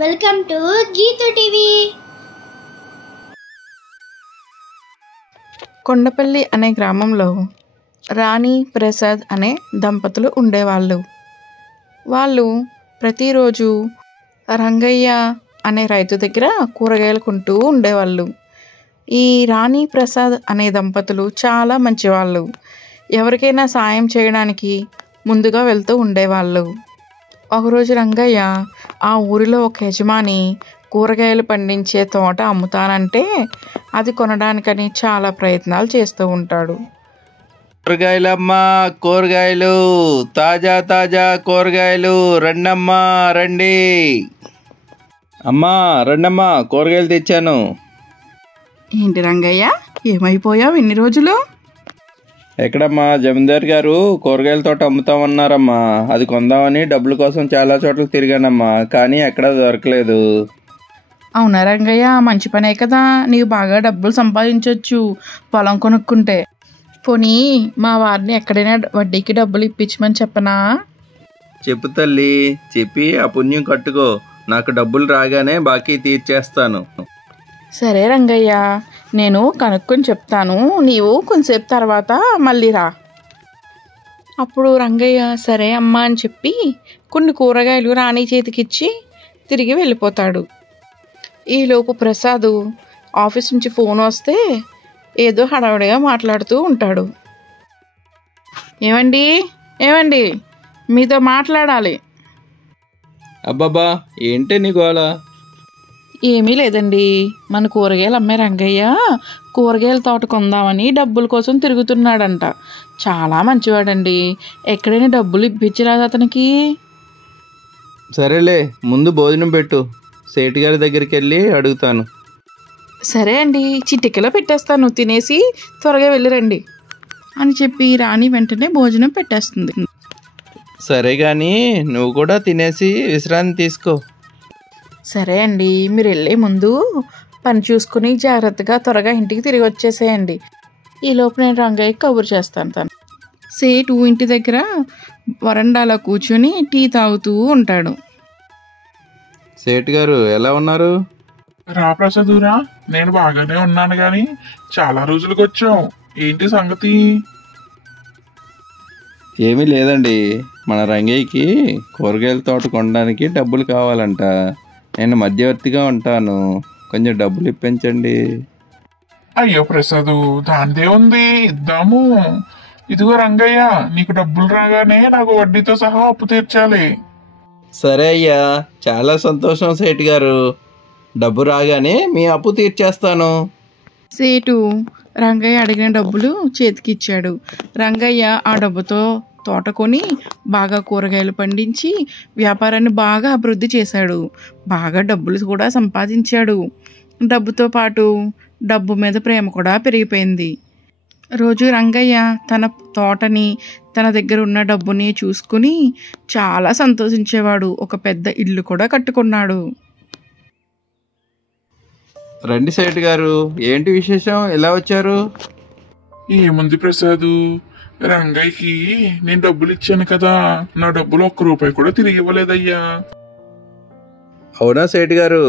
Welcome to Geethu TV. Kondapalli అనే గ్రామంలో రాణి ప్రసాద్ అనే దంపతులు ఉండేవాళ్ళు. వాళ్ళు ప్రతిరోజు రంగయ్య అనే రైతు దగ్గర కూరగాయలు కొంటూ ఉండేవాళ్ళు. ఈ రాణి ప్రసాద్ అనే దంపతులు చాలా మంచివాళ్ళు. ఎవరికైనా సాయం చేయడానికి ముందుగా వెళ్తూ ఉండేవాళ్ళు. ఒకరోజు రంగయ్య ఆ ఊరిలో ఒక యజమాని కూరగాయలు పండించే తోట అమ్ముతానంటే అది కొనడానికని చాలా ప్రయత్నాలు చేస్తూ ఉంటాడు. కూరగాయలమ్మా, కూరగాయలు, తాజా తాజా కూరగాయలు, రండమ్మా రండి. అమ్మా రండమ్మా, కూరగాయలు తెచ్చాను. ఏంటి రంగయ్య, ఏమైపోయావు ఇన్ని రోజులు? ఎక్కడమ్మా, జమీందార్ గారు కూరగాయల తోట అమ్ముతామన్నారమ్మా. అది కొందామని డబ్బుల కోసం చాలా చోట్ల తిరిగానమ్మా, కానీ ఎక్కడా దొరకలేదు. అవునా రంగయ్య, మంచి పనే కదా, నీవు బాగా డబ్బులు సంపాదించవచ్చు పొలం కొనుక్కుంటే. పోనీ మా వారిని ఎక్కడైనా వడ్డీకి డబ్బులు ఇప్పించమని చెప్పనా? చెప్పు తల్లి, చెప్పి ఆ పుణ్యం కట్టుకో. నాకు డబ్బులు రాగానే బాకీ తీర్చేస్తాను. సరే రంగయ్య, నేను కనుక్కొని చెప్తాను, నీవు కొంచెంసేపు తర్వాత మళ్ళీ రా. అప్పుడు రంగయ్య సరే అమ్మా అని చెప్పి కొన్ని కూరగాయలు రాణి చేతికిచ్చి తిరిగి వెళ్ళిపోతాడు. ఈలోపు ప్రసాద్ ఆఫీస్ నుంచి ఫోన్ వస్తే ఏదో హడావుడిగా మాట్లాడుతూ ఉంటాడు. ఏమండి ఏమండి, మీతో మాట్లాడాలి. అబ్బాబా, ఏంటి నీ గోల? ఏమీ లేదండి, మన కూరగాయలు అమ్మే రంగయ్య కూరగాయల తోట కొందామని డబ్బుల కోసం తిరుగుతున్నాడంట. చాలా మంచివాడండి, ఎక్కడైనా డబ్బులు ఇప్పించరాదు అతనికి. సరేలే, ముందు భోజనం పెట్టు, సేటు గారి దగ్గరికి వెళ్ళి అడుగుతాను. సరే అండి, చిటికెలో పెట్టేస్తాను, తినేసి త్వరగా వెళ్ళిరండి అని చెప్పి రాణి వెంటనే భోజనం పెట్టేస్తుంది. సరే కానీ నువ్వు కూడా తినేసి విశ్రాంతి తీసుకో. సరే అండి, మీరు వెళ్ళే ముందు పని చూసుకుని జాగ్రత్తగా త్వరగా ఇంటికి తిరిగి వచ్చేసేయండి. ఈలోపు నేను రంగయ్య కబురు చేస్తాను. సేటు ఇంటి దగ్గర వరండాలో కూర్చొని టీ తాగుతూ ఉంటాడు. సేటు గారు ఎలా ఉన్నారు? రా ప్రసాదురా, నేను బాగానే ఉన్నాను గాని చాలా రోజులకు వచ్చావు, ఏంటి సంగతి? ఏమీ లేదండి, మన రంగయ్యకి కూరగాయల తోట కొనడానికి డబ్బులు కావాలంట. నేను మధ్యవర్తిగా ఉంటాను, కొంచెం డబ్బులు ఇప్పించండి. అయ్యో ప్రసాదు, దానిదే ఉంది, ఇద్దాము. ఇదిగో రంగయ్య, నీకు డబ్బులు రాగానే నాకు వడ్డీతో సహా అప్పు తీర్చాలి. సరే అయ్యా, చాలా సంతోషం సేటు గారు. డబ్బు రాగానే మీ అప్పు తీర్చేస్తాను. సేటు రంగయ్య అడిగిన డబ్బులు చేతికిచ్చాడు. రంగయ్య ఆ డబ్బుతో తోట కొని బాగా కూరగాయలు పండించి వ్యాపారాన్ని బాగా అభివృద్ధి చేశాడు. బాగా డబ్బులు కూడా సంపాదించాడు. డబ్బుతో పాటు డబ్బు మీద ప్రేమ కూడా పెరిగిపోయింది. రోజు రంగయ్య తన తోటని, తన దగ్గర ఉన్న డబ్బుని చూసుకుని చాలా సంతోషించేవాడు. ఒక పెద్ద ఇల్లు కూడా కట్టుకున్నాడు. రండి సేటు గారు, ఏంటి విశేషం, ఎలా వచ్చారు? ఏముంది ప్రసాదు, రంగయ్యకి నేను డబ్బులు ఇచ్చాను కదా, నా డబ్బులు ₹1 కూడా తిరిగి ఇవ్వలేదయ్యా. అవునా సేటు గారు,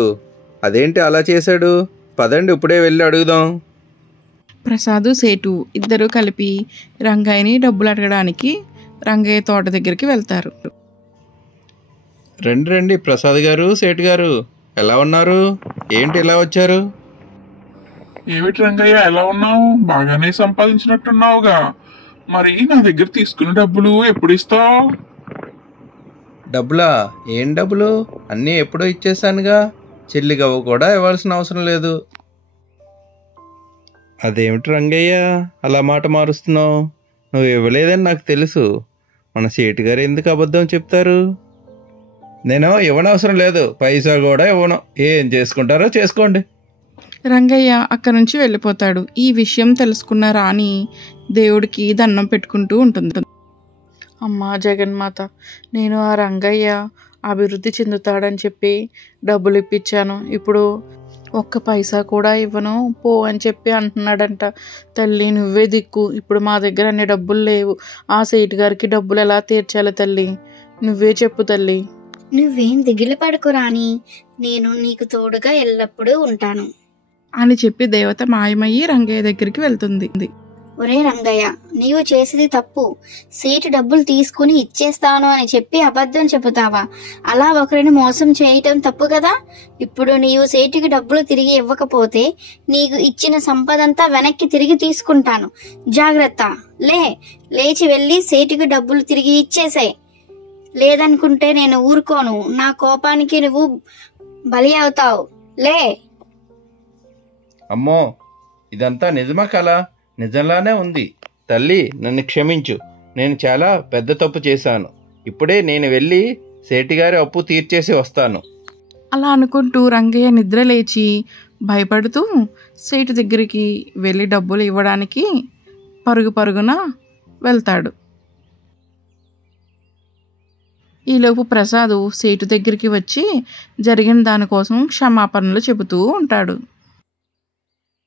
అదేంటి అలా చేశాడు? పదండి ఇప్పుడే వెళ్ళి అడుగుదాం. ప్రసాద్, సేటు ఇద్దరూ కలిపి రంగయ్యని డబ్బులు అడగడానికి రంగయ్య తోట దగ్గరికి వెళ్తారు. రండి రండి, ప్రసాద్ గారు, సేటు గారు ఎలా ఉన్నారు? ఏంటి ఇలా వచ్చారు? ఏమిటి రంగయ్య, ఎలా ఉన్నావు? బాగానే సంపాదించినట్టున్నావుగా, మరి నా దగ్గర తీసుకున్న డబ్బులు ఎప్పుడు ఇస్తావు? డబ్బులా? ఏం డబ్బులు? అన్నీ ఎప్పుడో ఇచ్చేసానుగా, చెల్లి గవ్వ కూడా ఇవ్వాల్సిన అవసరం లేదు. అదేమిటి రంగయ్య, అలా మాట మారుస్తున్నావు? నువ్వు ఇవ్వలేదని నాకు తెలుసు. మన సేటు గారు ఎందుకు అబద్ధం చెప్తారు? నేను ఇవ్వనవసరం లేదు, పైసా కూడా ఇవ్వను. ఏం చేసుకుంటారో చేసుకోండి. రంగయ్య అక్కడి నుంచి వెళ్ళిపోతాడు. ఈ విషయం తెలుసుకున్న రాణి దేవుడికి దండం పెట్టుకుంటూ ఉంటుంది. అమ్మా జగన్మాత, నేను ఆ రంగయ్య అభివృద్ధి చెందుతాడని చెప్పి డబ్బులు ఇప్పించాను, ఇప్పుడు ఒక్క పైసా కూడా ఇవ్వను పో అని చెప్పి అంటున్నాడంట. తల్లి నువ్వే దిక్కు, ఇప్పుడు మా దగ్గర అన్ని డబ్బులు లేవు, ఆ సేటు గారికి డబ్బులు ఎలా తీర్చాలి తల్లి, నువ్వే చెప్పు తల్లి. నువ్వేం దిగులు పడకు రాణి, నేను నీకు తోడుగా ఎల్లప్పుడూ ఉంటాను అని చెప్పి దేవత మాయమయ్యి రంగయ్య దగ్గరికి వెళ్తుంది. ఒరే రంగయ్య, నీవు చేసేది తప్పు. సేటు డబ్బులు తీసుకుని ఇచ్చేస్తాను అని చెప్పి అబద్ధం చెబుతావా? అలా ఒకరిని మోసం చేయటం తప్పు కదా. ఇప్పుడు నీవు సేటుకి డబ్బులు తిరిగి ఇవ్వకపోతే నీకు ఇచ్చిన సంపదంతా వెనక్కి తిరిగి తీసుకుంటాను. జాగ్రత్త. లేచి వెళ్ళి సేటుకి డబ్బులు తిరిగి ఇచ్చేసాయి. లేదనుకుంటే నేను ఊరుకోను. నా కోపానికి నువ్వు బలి అవుతావు. అమ్మో, ఇదంతా నిజమా కలా? నిజంలానే ఉంది. తల్లి, నన్ను క్షమించు. నేను చాలా పెద్ద తప్పు చేశాను. ఇప్పుడే నేను వెళ్ళి సేటిగారి అప్పు తీర్చేసి వస్తాను. అలా అనుకుంటూ రంగయ్య నిద్ర లేచి భయపడుతూ సేటు దగ్గరికి వెళ్ళి డబ్బులు ఇవ్వడానికి పరుగున వెళ్తాడు. ఈలోపు ప్రసాద్ సేటు దగ్గరికి వచ్చి జరిగిన దానికోసం క్షమాపణలు చెబుతూ ఉంటాడు.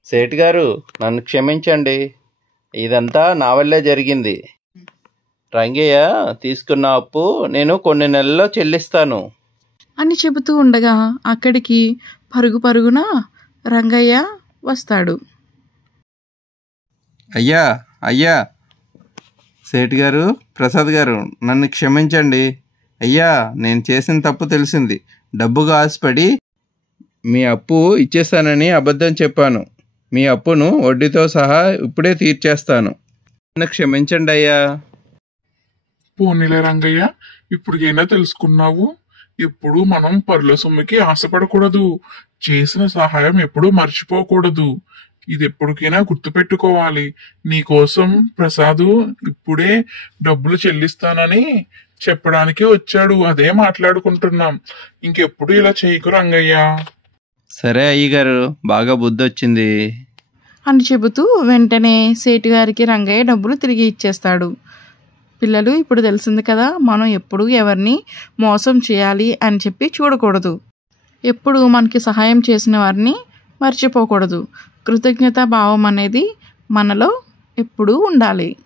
సేటు గారు, నన్ను క్షమించండి. ఇదంతా నా వల్లే జరిగింది. రంగయ్య తీసుకున్న అప్పు నేను కొన్ని నెలల్లో చెల్లిస్తాను అని చెబుతూ ఉండగా అక్కడికి పరుగున రంగయ్య వస్తాడు. అయ్యా సేటు గారు, ప్రసాద్ గారు, నన్ను క్షమించండి. అయ్యా, నేను చేసిన తప్పు తెలిసింది. డబ్బుగా ఆశపడి మీ అప్పు ఇచ్చేస్తానని అబద్ధం చెప్పాను. మీ అప్పును వడ్డీతో సహా ఇప్పుడే తీర్చేస్తాను. నన్ను క్షమించండి అయ్యా. పోనీలే రంగయ్య, ఇప్పటికైనా తెలుసుకున్నావు. ఎప్పుడు మనం పరుల సొమ్ముకి ఆశపడకూడదు. చేసిన సహాయం ఎప్పుడూ మర్చిపోకూడదు. ఇది ఎప్పటికైనా గుర్తుపెట్టుకోవాలి. నీకోసం ప్రసాదు ఇప్పుడే డబ్బులు చెల్లిస్తానని చెప్పడానికి వచ్చాడు. అదే మాట్లాడుకుంటున్నాం. ఇంకెప్పుడు ఇలా చేయకు రంగయ్య. సరే అయ్యగారు, బాగా బుద్ధి వచ్చింది అని చెబుతూ వెంటనే సేటు గారికి రంగయ్య డబ్బులు తిరిగి ఇచ్చేస్తాడు. పిల్లలు, ఇప్పుడు తెలిసింది కదా, మనం ఎప్పుడు ఎవరిని మోసం చేయాలి అని చెప్పి చూడకూడదు. ఎప్పుడు మనకి సహాయం చేసిన వారిని మర్చిపోకూడదు. కృతజ్ఞతా భావం అనేది మనలో ఎప్పుడూ ఉండాలి.